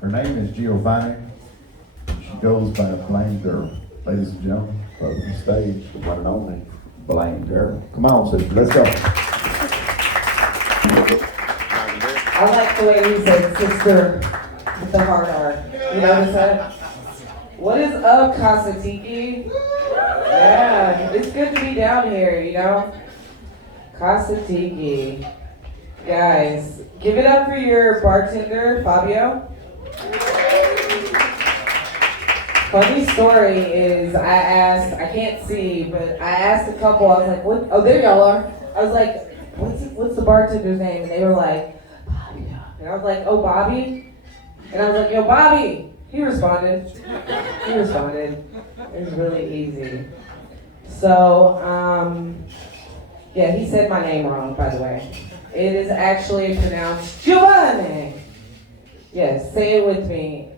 Her name is Giovanni. She goes by Blame Girl. Ladies and gentlemen, close the stage, the one and only Blame Girl. Come on, sister, let's go. I like the way he said sister with the hard R. You notice that? What is up, Casa Tiki? Yeah, it's good to be down here, you know? Casa Tiki. Guys, give it up for your bartender, Fabio. Funny story is I can't see, but I asked a couple, I was like, what? Oh, there y'all are. I was like, what's the bartender's name? And they were like, Fabio. And I was like, oh, Bobby? And I was like, yo, Bobby. He responded. It was really easy. So, yeah, he said my name wrong, by the way. It is actually pronounced Giovanni. Yes, say it with me.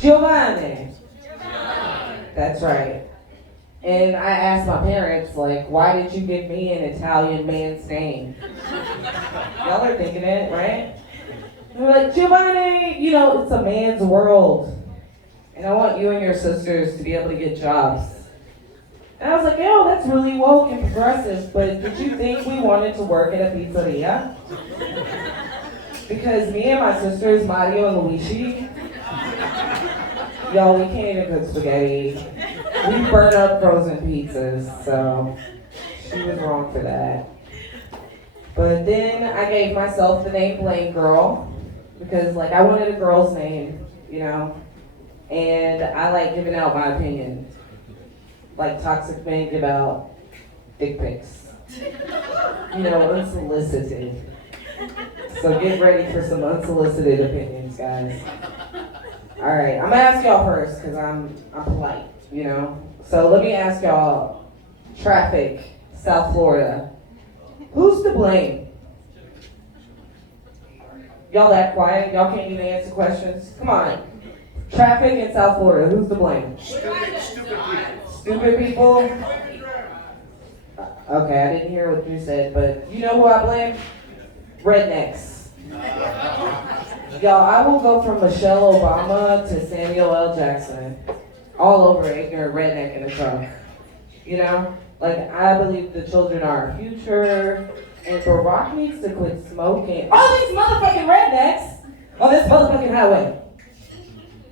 Giovanni. That's right. And I asked my parents, like, why did you give me an Italian man's name? Y'all are thinking it, right? They were like, Giovanni, you know, it's a man's world. And I want you and your sisters to be able to get jobs. And I was like, yo, that's really woke and progressive, but did you think we wanted to work at a pizzeria? Because me and my sisters, Mario and Luigi, y'all, we can't even cook spaghetti. We burn up frozen pizzas, so she was wrong for that. But then I gave myself the name Blame Girl, because like I wanted a girl's name, you know, and I like giving out my opinion. Like toxic men give out dick pics. You know, unsolicited. So get ready for some unsolicited opinions, guys. Alright, I'm gonna ask y'all first, because I'm polite, you know. So let me ask y'all, traffic, South Florida. Who's to blame? Y'all that quiet? Y'all can't even answer questions? Come on. Traffic in South Florida, who's to blame? Stupid people? Okay, I didn't hear what you said, but you know who I blame? Rednecks. Y'all, I will go from Michelle Obama to Samuel L. Jackson. All over ignorant redneck in a truck. You know? Like, I believe the children are our future, and Barack needs to quit smoking. All these motherfucking rednecks on this motherfucking highway.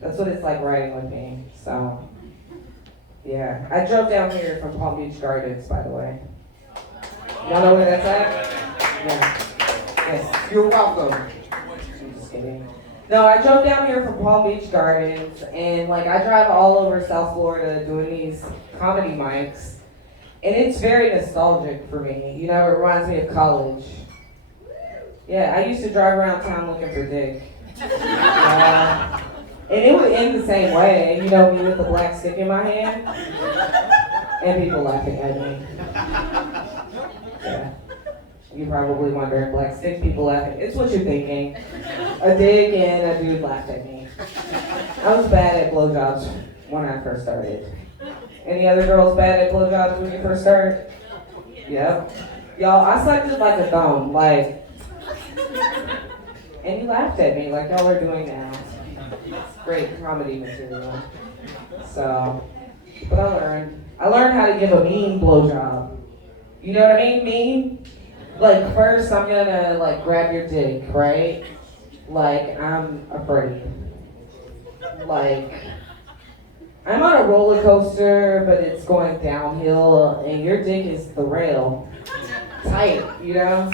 That's what it's like riding with me, so. Yeah, I drove down here from Palm Beach Gardens, by the way. Y'all know where that's at? Yeah. Yes, you're welcome. I'm just kidding. No, I drove down here from Palm Beach Gardens, and like I drive all over South Florida doing these comedy mics, and it's very nostalgic for me. You know, it reminds me of college. Yeah, I used to drive around town looking for dick. And it would end the same way, you know, me with the black stick in my hand, and people laughing at me. Yeah. You're probably wondering, black stick, people laughing. It's what you're thinking. A dick and a dude laughed at me. I was bad at blowjobs when I first started. Any other girls bad at blowjobs when you first started? Yep. Y'all, I sucked it like a thumb, like, and you laughed at me like y'all are doing now. Great comedy material. So, but I learned how to give a mean blowjob. You know what I mean? Mean? Like first I'm gonna like grab your dick, right? Like I'm afraid. Like I'm on a roller coaster, but it's going downhill, and your dick is the rail. Tight, you know?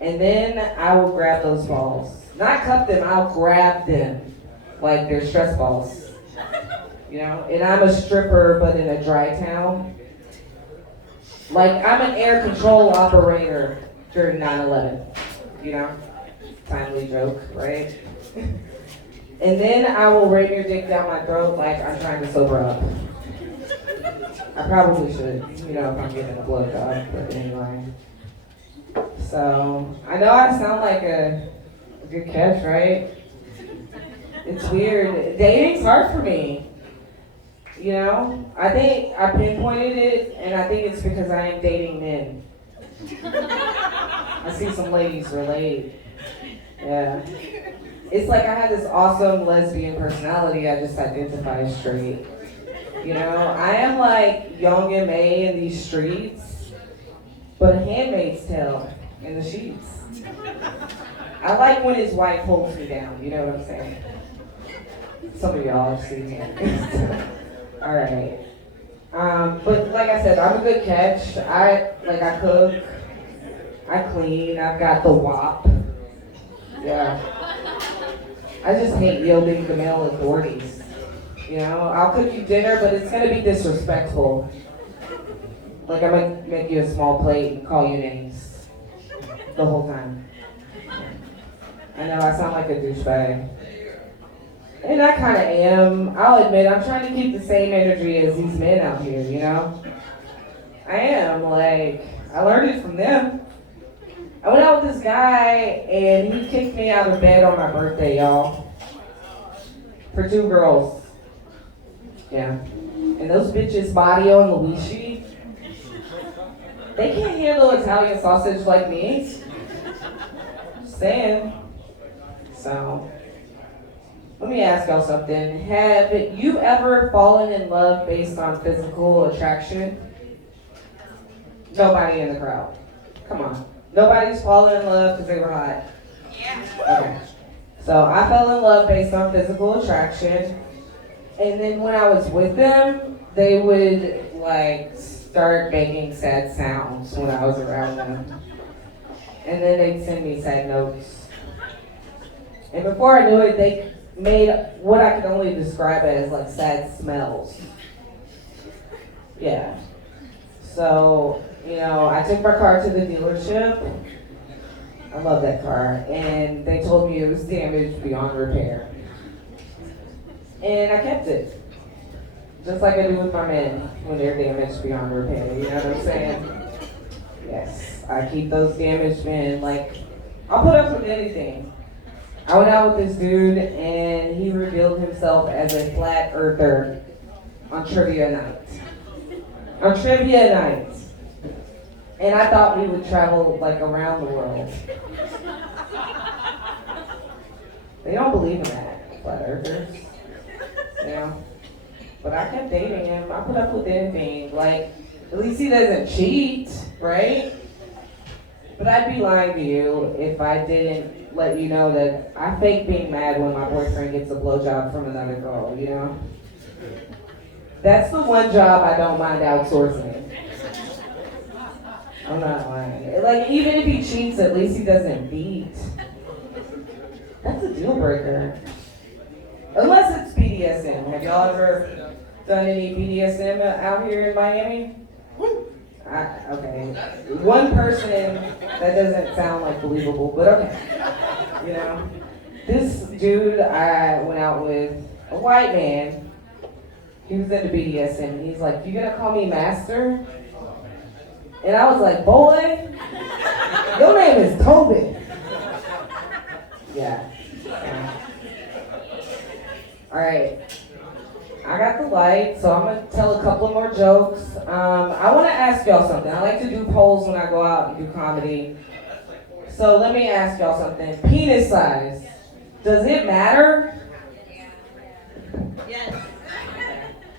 And then I will grab those balls. Not cup them, I'll grab them. Like they're stress balls. You know? And I'm a stripper, but in a dry town. Like I'm an air control operator during 9/11. You know? Timely joke, right? And then I will ram your dick down my throat like I'm trying to sober up. I probably should, you know, if I'm giving a blowjob, but anyway. So, I know I sound like a good catch, right? It's weird. Dating's hard for me. You know? I think I pinpointed it, and I think it's because I am dating men. I see some ladies relate. Yeah. it's like I had this awesome lesbian personality. I just identify as straight. You know, I am like Young and May in these streets, but a handmaid's tale in the sheets. I like when his wife holds me down, you know what I'm saying? Some of y'all have seen it. All right. But like I said, I'm a good catch. I cook, I clean, I've got the wop. Yeah. I just hate yielding to male authorities. You know, I'll cook you dinner, but it's gonna be disrespectful. Like I might make you a small plate and call you names the whole time. I know I sound like a douchebag. And I kind of am. I'll admit, I'm trying to keep the same energy as these men out here, you know? I am, like, I learned it from them. I went out with this guy, and he kicked me out of bed on my birthday, y'all. For 2 girls. Yeah. And those bitches, Mario and Luigi, they can't handle Italian sausage like me. Just saying. So, let me ask y'all something. Have you ever fallen in love based on physical attraction? Nobody in the crowd. Come on. Nobody's fallen in love because they were hot. Yeah. Okay. So I fell in love based on physical attraction. And then when I was with them, they would like start making sad sounds when I was around them. And then they'd send me sad notes. And before I knew it, they made what I could only describe as like sad smells. Yeah. So, you know, I took my car to the dealership. I love that car. And they told me it was damaged beyond repair. And I kept it. Just like I do with my men when they're damaged beyond repair. You know what I'm saying? Yes. I keep those damaged men. Like, I'll put up with anything. I went out with this dude and he revealed himself as a flat earther on trivia night. On trivia night. And I thought we would travel like around the world. They don't believe in that, flat earthers. You know? But I kept dating him. I put up with anything. Like, at least he doesn't cheat, right? But I'd be lying to you if I didn't let you know that I fake being mad when my boyfriend gets a blowjob from another girl, you know? That's the one job I don't mind outsourcing. I'm not lying. Like, even if he cheats, at least he doesn't beat. That's a deal breaker. Unless it's BDSM. Have y'all ever done any BDSM out here in Miami? Okay. One person, that doesn't sound like believable, but okay. You know? This dude I went out with, a white man, he was into BDSM. He's like, "You gonna call me master?" And I was like, "Boy, your name is Tobin." Yeah. All right. I got the light, so I'm going to tell a couple more jokes. I want to ask y'all something. I like to do polls when I go out and do comedy. So let me ask y'all something. Penis size. Does it matter? Yes.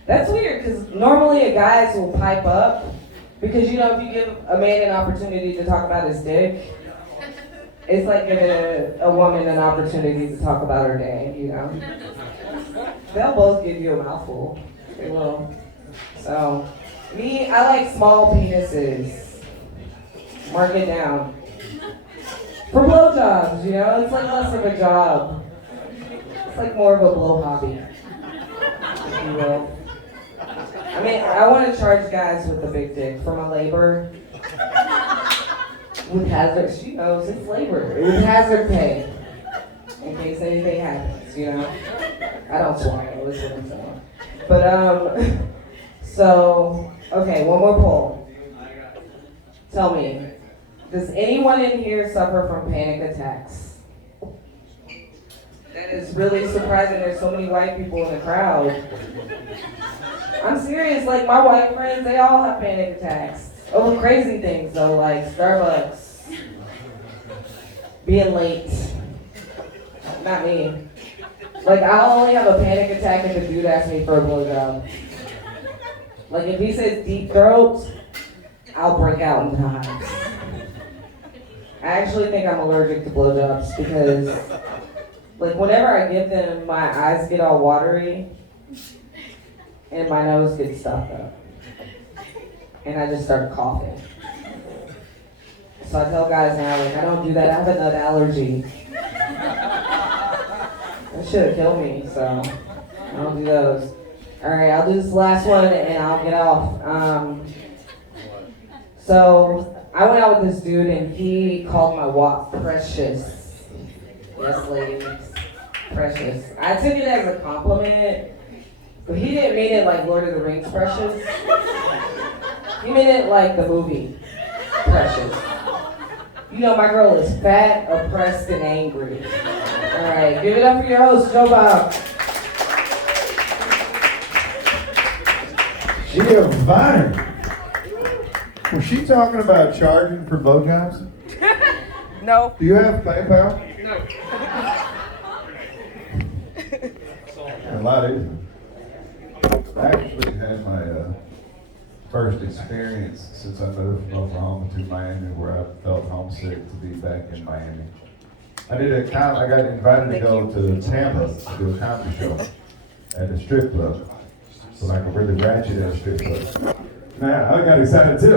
That's weird, because normally guys will pipe up. Because, you know, if you give a man an opportunity to talk about his dick, it's like giving a woman an opportunity to talk about her day, you know? They'll both give you a mouthful. They will. So, me, I like small penises. Mark it down. For blowjobs, you know? It's like less of a job. It's like more of a blow hobby, if you will. I mean, I want to charge guys with the big dick for my labor. With hazard, she knows it's labor. With hazard pay. In case anything happens, you know? I don't swallow, is what I'm saying. But, so, okay, one more poll. Tell me, does anyone in here suffer from panic attacks? That is really surprising. There's so many white people in the crowd. I'm serious, like my white friends, they all have panic attacks. Over crazy things though, like Starbucks, being late, not me. Like, I'll only have a panic attack if a dude asks me for a blowjob. Like, if he says deep throat, I'll break out in hives. I actually think I'm allergic to blowjobs because, like, whenever I give them, my eyes get all watery and my nose gets stuffed up. And I just start coughing. So I tell guys now, like, I don't do that. I have a nut allergy. That should kill me, so I don't do those. All right, I'll do this last one and I'll get off. So I went out with this dude and he called my walk precious. Yes, ladies, precious. I took it as a compliment, but he didn't mean it like Lord of the Rings precious. He meant it like the movie Precious. You know, my girl is fat, oppressed, and angry. All right, give it up for your host, Joe Bob. Giovanni. Was she talking about charging for blowjobs? No. Do you have PayPal? No. A lot easier. I actually had my first experience since I moved from Oklahoma to Miami where I felt homesick to be back in Miami. I got invited to go to Tampa to do a comedy show at a strip club. So like a really ratchet ass strip club. Man, I got excited too.